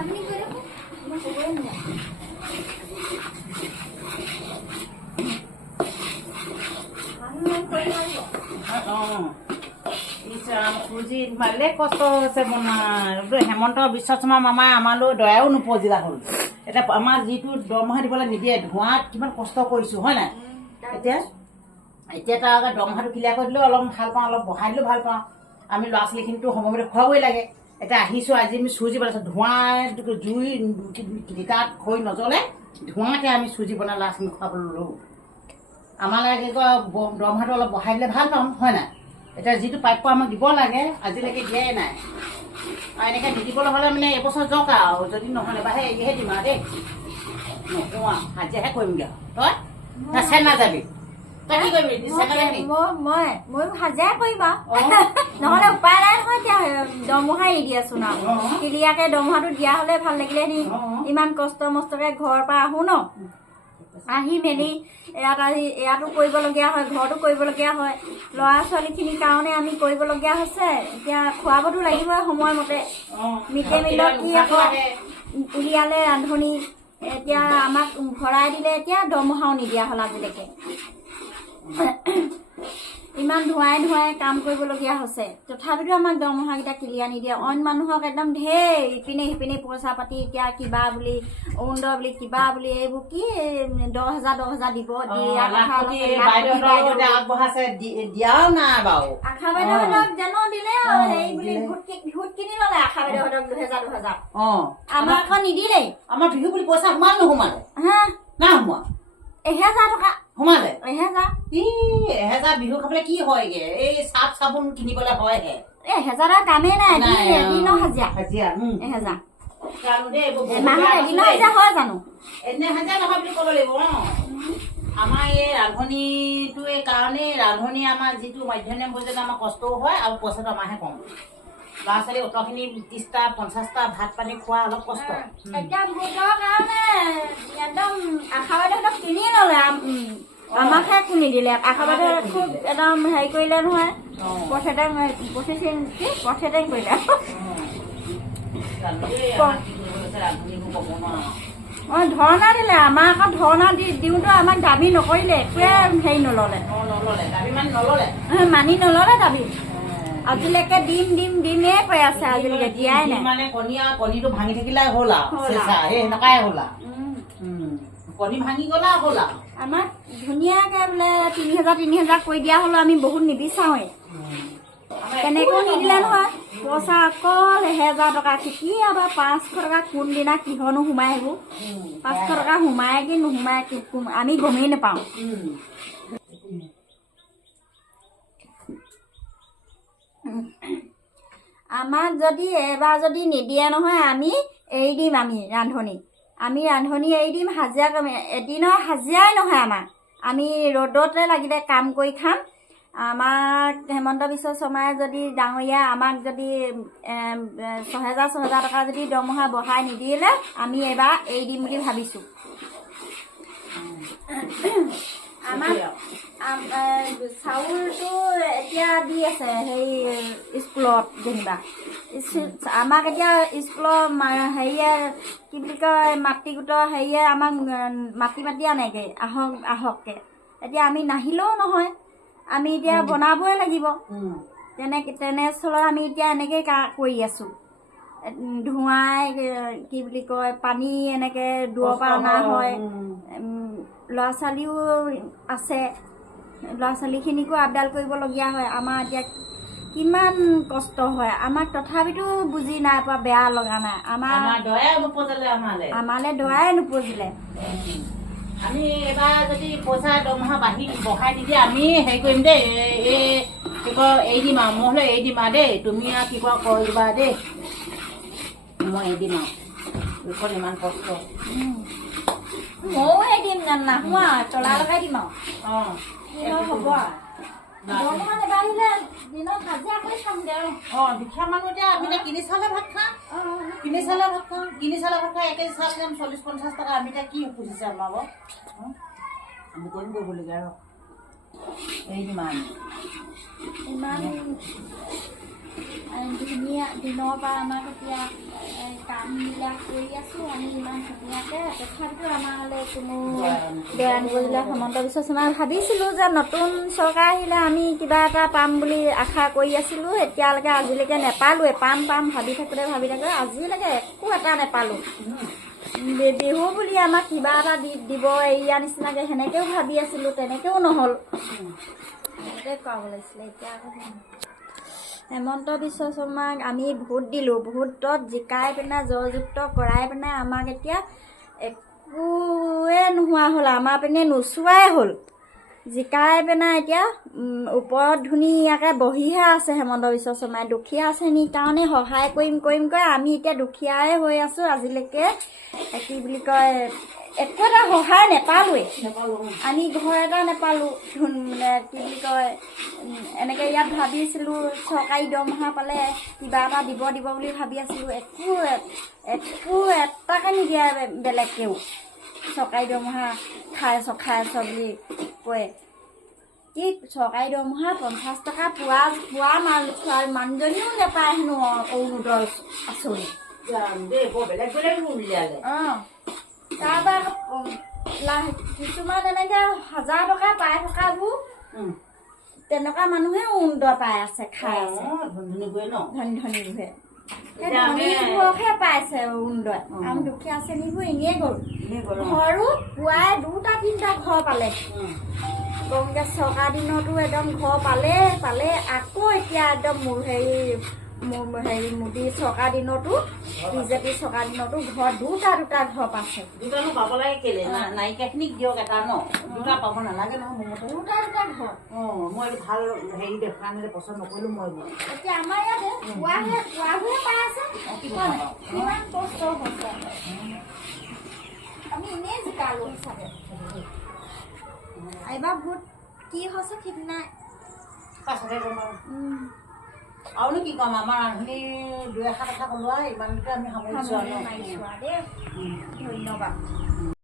আপনি কৰে মই কবই না আমি কৰি চুজি ভালে কষ্ট হৈছে বনাই হেমন্ত বিশ্ব শৰ্মা মামাই আমালৈ দয়াও নোপজিলা হ'ল এতিয়া আমাৰ যিটো দৰমহা দিবলৈ নিদিয়ে ধোঁৱাত কিমান কষ্ট কৰিছোঁ হয় নাই এতিয়া তাৰ আগত দৰমহাটো ক্লিয়াৰ কৰি দিলেও অলপ ভাল পাওঁ অলপ বঢ়াই দিলেও ভাল পাওঁ আমি ল'ৰা ছোৱালীখিনিতো সময়মতে খুৱাবই লাগে এতিয়া আহিছোঁ আজি আমি চুজি বনাইছোঁ ধোঁৱাই জুই লিটাৰত খৰি নজ্বলে ধোঁৱাতে আমি চুজি বনাই ল'ৰা ছোৱালীক খুৱাবলৈ ল'লোঁ আমালৈ কি কয় দৰমহাটো অলপ বঢ়াই দিলে ভাল পাম হয় নাই এতিয়া যিটো প্ৰাপ্য আমাক দিব লাগে আজিলৈকে দিয়াই নাই আৰু এনেকৈ নিদিবলৈ হ'লে মানে এবছৰ যাওক আৰু যদি নহ'লে বা এৰিহে দিম আৰু দেই নকওঁ আৰু হাজিৰাহে কৰিমগৈ তই চাই নাযাবি তই কি কৰিবি মই হাজিৰা কৰিম নহ'লে উপায় নাই নহয় এতিয়া দৰমহাই এৰি আছো না ক্লিয়াৰকে দৰমহাটো দিয়া হ'লে ভাল লাগিলে ইমান কষ্ট মষ্টকে ঘৰৰ পৰা আহোঁ ন আহি মেলি ইয়াতো কৰিবলগীয়া হয় ঘৰতো কৰিবলগীয়া হয় ল'ৰা ছোৱালীখিনিৰ কাৰণে আমি কৰিবলগীয়া হৈছে এতিয়া খুৱাবতো লাগিবই সময়মতে মিড ডে মিলত কি আকৌ উলিয়ালে ৰান্ধনি এতিয়া আমাক ভৰাই দিলে এতিয়া দৰমহাও নিদিয়া হ'ল আজিলৈকে ইমান ধুৱাই ধুৱাই কাম কৰিবলগীয়া হৈছে তথাপিতো আমাক দৰমহাকেইটা ক্লিয়াৰ নিদিয়ে অইন মানুহক একদম ঢেৰ ইপিনে সিপিনে পইচা পাতি এতিয়া কিবা বুলি অৰুণোদয় বুলি কিবা বুলি এইবোৰ কি 10,000 দিব আশা বাইদেউহঁতক জানো দিলে হেৰি বুলি ভোট কিনি ললে আশা বাইদেউহঁতক 2,000 আমাৰ আকৌ নিদিলেই আমাৰ বিহু বুলি পইচা সোমাল নোসোমালে হা না সোমোৱা 1,000 টকা সোমালে 1,000 বিহু খাবলৈ কি হয়গে এই চাফ চাবোন কিনিবলৈ হয়হে 1,000 কামেই নাই এদিনৰ হাজিৰা 1,000 এমাহৰ এদিনৰ হাজিৰা হয় জানো এনে হাজিৰা নহয় বুলি ক'ব লাগিব আমাৰ এই ৰান্ধনীটো এই কাৰণে ৰান্ধনী আমাৰ যিটো মধ্যাহ্ন ভোজন আমাৰ কষ্টও হয় আৰু পইচাটো আমাৰহে কম ল'ৰা ছোৱালী অতখিনি 30টা 50টা ভাত পানী খোৱা অলপ কষ্ট এতিয়া ভোজৰ কাৰণে একদম আশা বাইদেউহঁতক কিনি ল'লে আমাকহে কিনি দিলে আশা বাইদেউ খুব একদম হেৰি কৰিলে নহয় প্ৰচেছিং কৰিলে ধৰ্ণা দিলে আমাৰ আকৌ ধৰ্ণা দিওঁতে আমাক দাবী নকৰিলে একোৱে হেৰি নল'লে মানি নল'লে দাবী আজিলৈকে দিমেই কৈ আছে আজিলৈকে দিয়াই নাই মানে কণীটো ভাঙি থাকিলে হ'ল আৰু সেনেকাই হ'ল আৰু কণী ভাঙি গ'লা হ'ল আৰু আমাক ধুনীয়াকে বোলে 3,000 কৰি দিয়া হ'লেও আমি বহুত নিবিচাৰোৱেই তেনেকৈ নিদিলে নহয় পইচা অকল 1,000 টকা কেতিয়াবা 500 টকা কোনদিনা কিহনো সোমাই সেইবোৰ 500 টকা সোমাই কি নোসোমাই আমি গমেই নাপাওঁ আমাক যদি এবাৰ যদি নিদিয়ে নহয় আমি এৰি দিম আমি ৰান্ধনি এৰি দিম হাজিৰা কম এদিনৰ হাজিৰাই নহয় আমি ৰ'দতে লাগিলে কাম কৰি খাম আমাক হেমন্ত বিশ্ব শৰ্মাই যদি ডাঙৰীয়া আমাক যদি 6,000 টকা যদি দৰমহা বঢ়াই নিদিলে আমি এবাৰ এৰি দিম বুলি ভাবিছোঁ আমাক চাউলটো এতিয়া দি আছে সেই স্কুলত যেনিবা আমাক এতিয়া স্কুলৰ হেৰিয়ে কি বুলি কয় মাটি গোটৰ হেৰিয়ে আমাক মাতি আনেগৈ আহককৈ এতিয়া আমি নাহিলেও নহয় আমি এতিয়া বনাবই লাগিব তেনেস্থলত আমি এতিয়া এনেকৈ কৰি আছোঁ ধোঁৱাই কি বুলি কয় পানী এনেকৈ দূৰৰ পৰা অনা হয় ল'ৰা ছোৱালীও আছে ল'ৰা ছোৱালীখিনিকো আপডাল কৰিবলগীয়া হয় আমাৰ এতিয়া কিমান কষ্ট হয় আমাক তথাপিতো বুজি নাই পোৱা বেয়া লগা নাই আমালৈ দয়াই নোপজিলে আমি এবাৰ যদি পইচা দৰমহা বঢ়াই নিদিয়ে আমি হেৰি কৰিম দেই এই কি কয় এৰি দিম আৰু মই হ'লে এৰি দিম আৰু দেই তুমি আৰু কি কয় কৰিবা দেই মই এৰি দিম আৰু এইখন ইমান কষ্ট ময়ো এৰি দিম নাহো আৰু তলা লগাই দিম আৰু হ'ব দৰমহা নেবাঢ়িলে দিনত হাজিৰা কৰি খামগৈ আৰু দুখীয়া মানুহ এতিয়া আমি কিনি চালে ভাত খাওঁ কিনি চালে ভাত খাওঁ 1 কেজি চাউল দাম 40-50 টকা আমি এতিয়া কি খুজিছে আপোনালোকক আমি কৰিম কৰিবলগীয়া আৰু এই ইমান ধুনীয়া দিনৰ পৰা আমাক এতিয়া কামবিলাক কৰি আছোঁ আমি ইমান ধুনীয়াকৈ। তথাপিতো আমালৈ কোনো দয়া নকৰিলে। হেমন্ত বিশ্ব শৰ্মাই ভাবিছিলোঁ যে নতুন চৰকাৰ আহিলে আমি কিবা এটা পাম বুলি আশা কৰি আছিলোঁ। এতিয়ালৈকে আজিলৈকে নেপালোঁৱে। পাম ভাবি থাকোঁতে আজিলৈকে একো এটা নেপালোঁ। বিহু বুলি আমাক কিবা এটা দিব এৰিয়া নিচিনাকৈ সেনেকৈও ভাবি আছিলোঁ, তেনেকৈও নহ'ল। এনেকৈ কৰাব লাগিছিলে। এতিয়া আকৌ হেমন্ত বিশ্ব শৰ্মাক আমি ভোট দিলোঁ। ভোটত জিকাই পিনে জয়যুক্ত কৰাই পিনে আমাক এতিয়া একোৱে নোহোৱা হ'ল। আমাৰ পিনে নোচোৱাই হ'ল। জিকাই পিনে এতিয়া ওপৰত ধুনীয়াকৈ বহিহে আছে হেমন্ত বিশ্ব শৰ্মাই। দুখীয়া শ্ৰেণীৰ কাৰণে সহায় কৰিম কৈ আমি এতিয়া দুখীয়াই হৈ আছোঁ। আজিলৈকে কি বুলি কয় একো এটা সহায় নেপালোঁৱেই। আমি ঘৰ এটা নেপালোঁ। মানে কি বুলি কয় এনেকৈ ইয়াত ভাবিছিলোঁ চৰকাৰী দৰমহা পালে কিবা এটা দিব বুলি ভাবি আছিলোঁ। একো এটাকে নিদিয়ে বেলেগকেও। চৰকাৰী দৰমহা খাই আছ বুলি কয়। কি চৰকাৰী দৰমহা 50 টকা পোৱা মানুহজনীও নেপায় হেনো অৰুণোদয় আঁচনি। তাৰপৰা কিছুমান এনেকৈ 1000 টকা পাই থকাবোৰ তেনেকুৱা মানুহে অৰুণোদয় পাই আছে, খাই আছে। ধনীবোৰে ধনীবোৰকহে পাইছে অৰুণোদয়। আমি দুখীয়া শ্ৰেণীবোৰ এনেই গ'ল। ঘৰো পুৱাই 2-3টা ঘৰ পালে। কংগ্ৰেছ চৰকাৰ দিনতো একদম ঘৰ পালে আকৌ এতিয়া একদম মোদী চৰকাৰ দিনতো বিজেপি চৰকাৰ দিনতো ঘৰ 2টা ঘৰ পাইছে। দুটানো পাব লাগে কেলে? নাইকিয়াখিনিক দিয়ক এটা ন, 2টা পাব নালাগে নহয় মোৰ মতে। 2টা ঘৰ। মই এইটো ভাল হেৰি দেখা নাই, পচন্দ নকৰিলোঁ মই। এতিয়া আমাৰ ইয়াতে পোৱাবোৰে পাই আছে। কিমান কষ্ট হৈছে। আমি এনেই জিকালোঁ হিচাপে। এইবাৰ ভোট কি হৈছে ঠিক নাই। আৰুনো কি ক'ম, আমাৰ ৰান্ধনি 2-1 কথা ক'লো আৰু ইমানতে আমি সামৰিছোঁ আৰু। ধন্যবাদ।